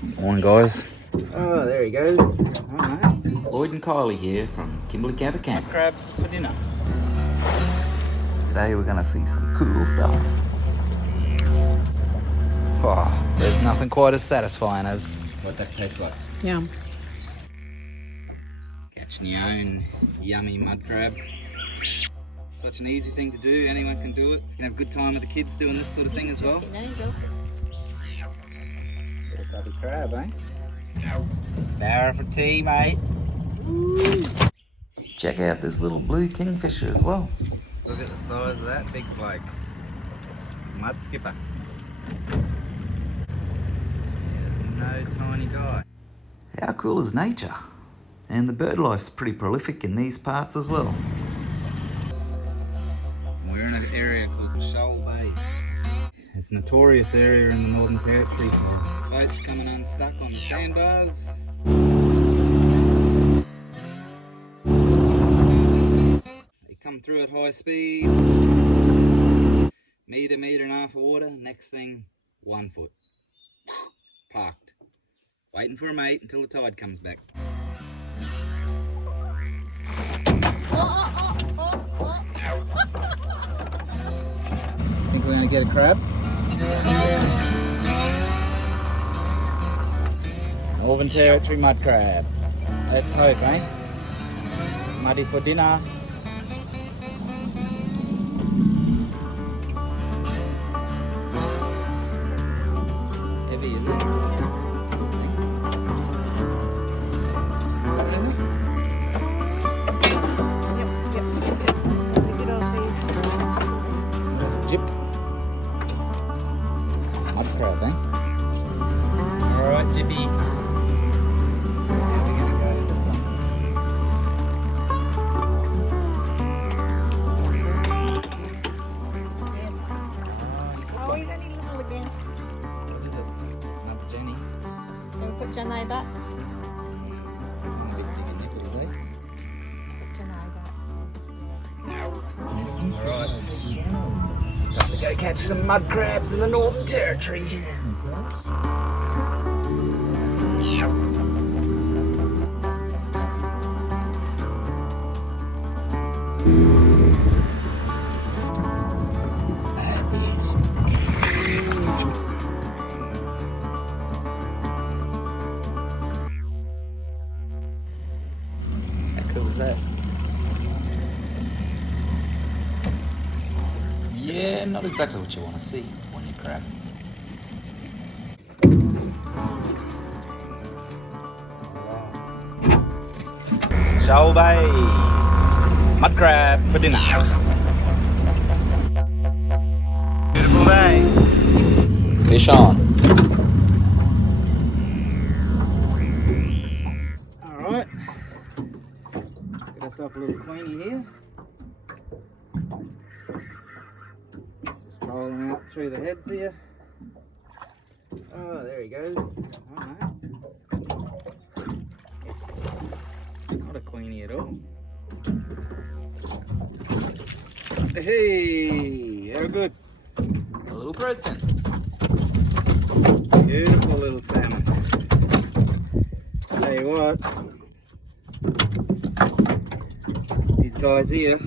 Morning, guys. Oh, there he goes. Alright. Lloyd and Kylie here from Kimberley Camper Campers. Crabs for dinner. Today we're going to see some cool stuff. Oh, there's nothing quite as satisfying as what that tastes like. Yum. Catching your own yummy mud crab. Such an easy thing to do, anyone can do it. You can have a good time with the kids doing this sort of thing as well. Little puppy crab, eh? Barra for tea, mate. Check out this little blue kingfisher as well. Look at the size of that big bloke. Mud skipper. No tiny guy. How cool is nature? And the bird life's pretty prolific in these parts as well. We're in an area called Shoal Bay. It's a notorious area in the Northern Territory for boats coming unstuck on the sandbars. They come through at high speed, metre and a half of water, next thing 1 foot. Parked. Waiting for a mate until the tide comes back. Think we're going to get a crab? Northern Territory mud crab. Let's hope, eh? Muddy for dinner. Heavy, is it? There's a jip. Mud crab, eh? Alright, Jippy. Put your name back. Alright. It's time to go catch some mud crabs in the Northern Territory. How cool is that? Yeah, not exactly what you want to see when you're crabbing. Shoal Bay mud crab for dinner. Beautiful day. Fish on. Alright. Get ourselves a little queenie here. Just rolling out through the heads here. Oh, there he goes. Alright. Not a queenie at all. Hey, how good. A little threadfin. Beautiful little salmon. Tell you what, these guys here,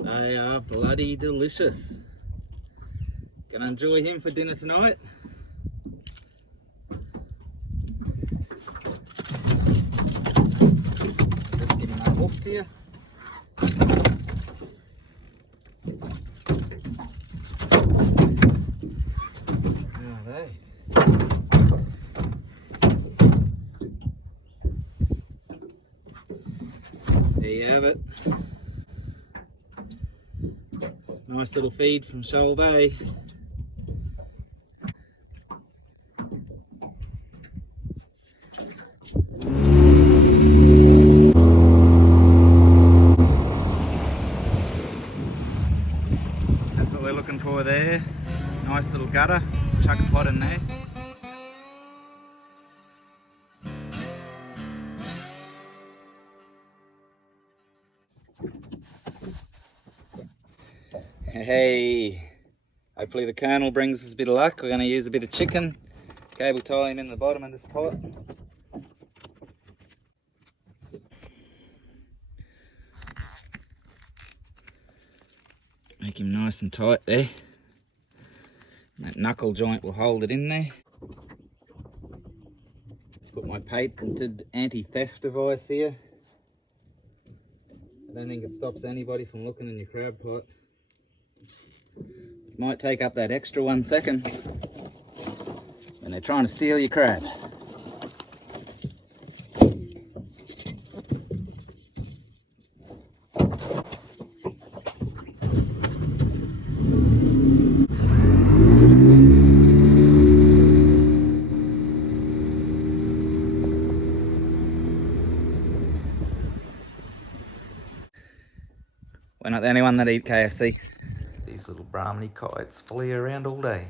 they are bloody delicious. Gonna enjoy him for dinner tonight. Just get him unhooked here. Alright. There you have it. Nice little feed from Shoal Bay. That's what we're looking for there. Nice little gutter. Chuck a pot in there. Hey, Hopefully the kernel brings us a bit of luck. We're going to use a bit of chicken. Cable tie him in the bottom of this pot. Make him nice and tight there. That knuckle joint will hold it in there. Put my patented anti-theft device here. I don't think it stops anybody from looking in your crab pot. It might take up that extra 1 second when they're trying to steal your crab. We're not the only one that eat KFC. These little Brahminy kites follow you around all day.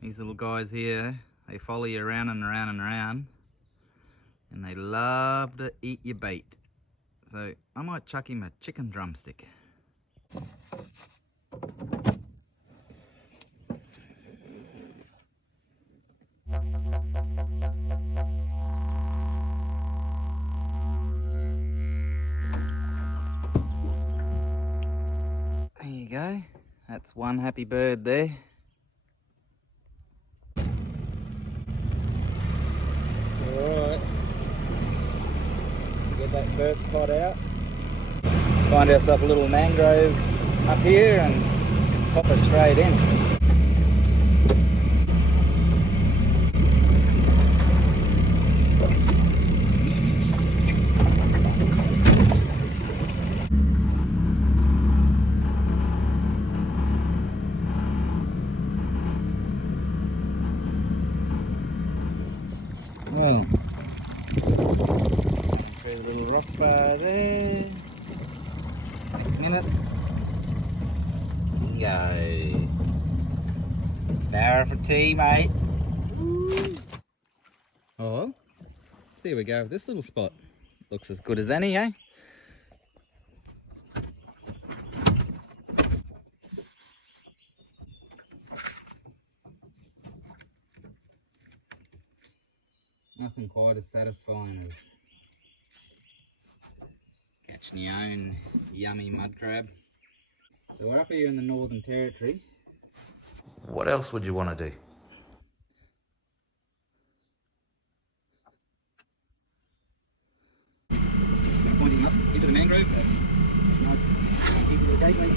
These little guys here, they follow you around and around and around, and they love to eat your bait. So I might chuck him a chicken drumstick. There you go. That's one happy bird there. Alright. Get that first pot out. Find ourselves a little mangrove up here and pop her straight in. Well, through the little rock bar there. Next minute. Here you go. Barra for tea, mate. Oh well. See here we go with this little spot. Looks as good as any, eh? Nothing quite as satisfying as catching your own yummy mud crab. So we're up here in the Northern Territory. What else would you want to do? Pointing up into the mangroves. Nice easy little gateway.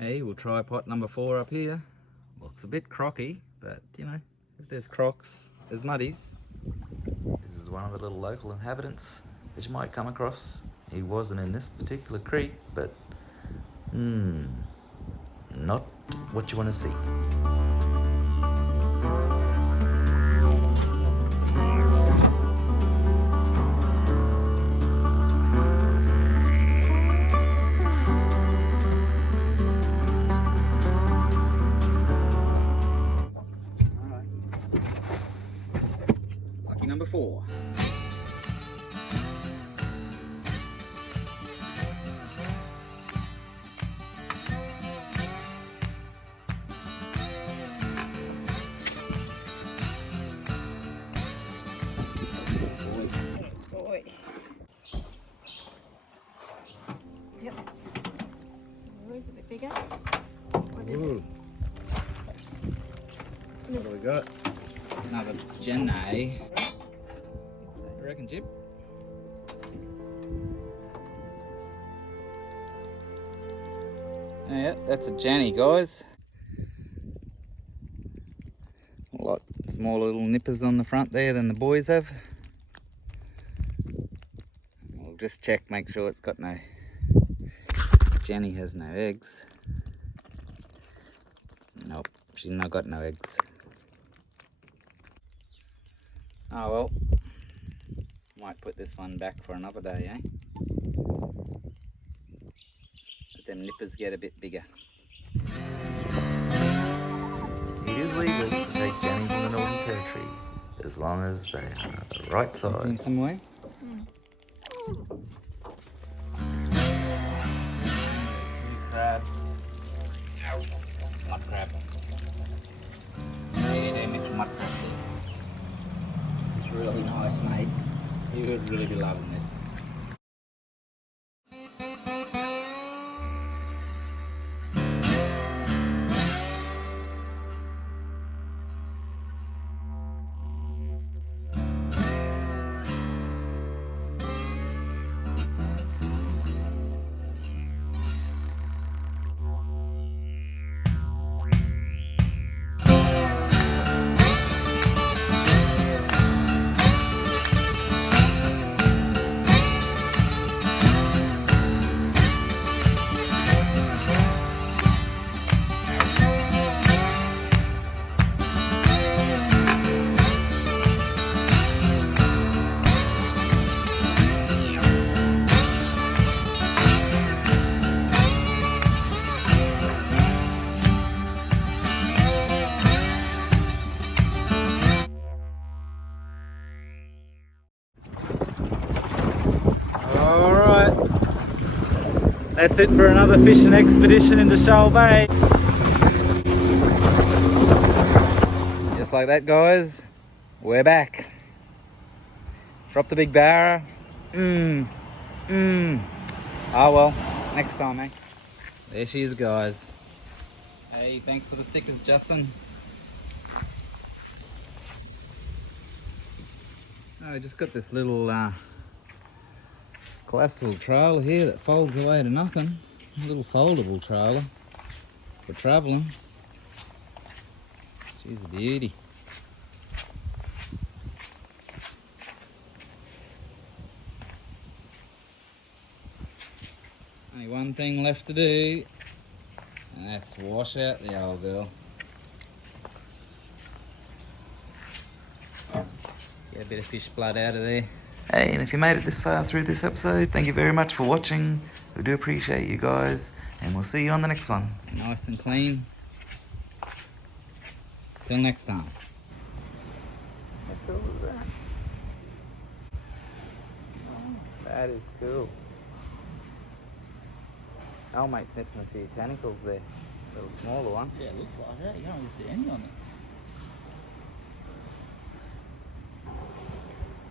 Hey, we'll try pot number 4 up here. Looks a bit crocky, but you know, if there's crocs, there's muddies. This is one of the little local inhabitants that you might come across. He wasn't in this particular creek, but not what you want to see. Lucky number 4. Boy. Yep. Oh, it's a bit bigger. Ooh. What do we got? Another Jenny. You reckon, Jib? Yeah, that's a Jenny, guys. A lot smaller little nippers on the front there than the boys have. We'll just check, make sure it's got no... Jenny has no eggs. Nope, she's not got no eggs. Oh well, might put this one back for another day, eh? Let them nippers get a bit bigger. It is legal to take jennies in the Northern Territory as long as they are the right size. Some way. Two crabs. nice, mate. You would really be loving this. Alright, that's it for another fishing expedition into Shoal Bay. Just like that, guys, we're back. Dropped the big barra. Oh well, next time, eh? There she is, guys. Hey, thanks for the stickers, Justin. I just got this little class little trailer here that folds away to nothing. A little foldable trailer for travelling. She's a beauty. Only one thing left to do, and that's wash out the old girl. Get a bit of fish blood out of there. Hey, and if you made it this far through this episode, thank you very much for watching. We do appreciate you guys, and we'll see you on the next one. Nice and clean. Till next time. How cool is that? Oh, that is cool. Oh, mate's missing a few tentacles there. A little smaller one. Yeah, it looks like that. You can't really see any on it.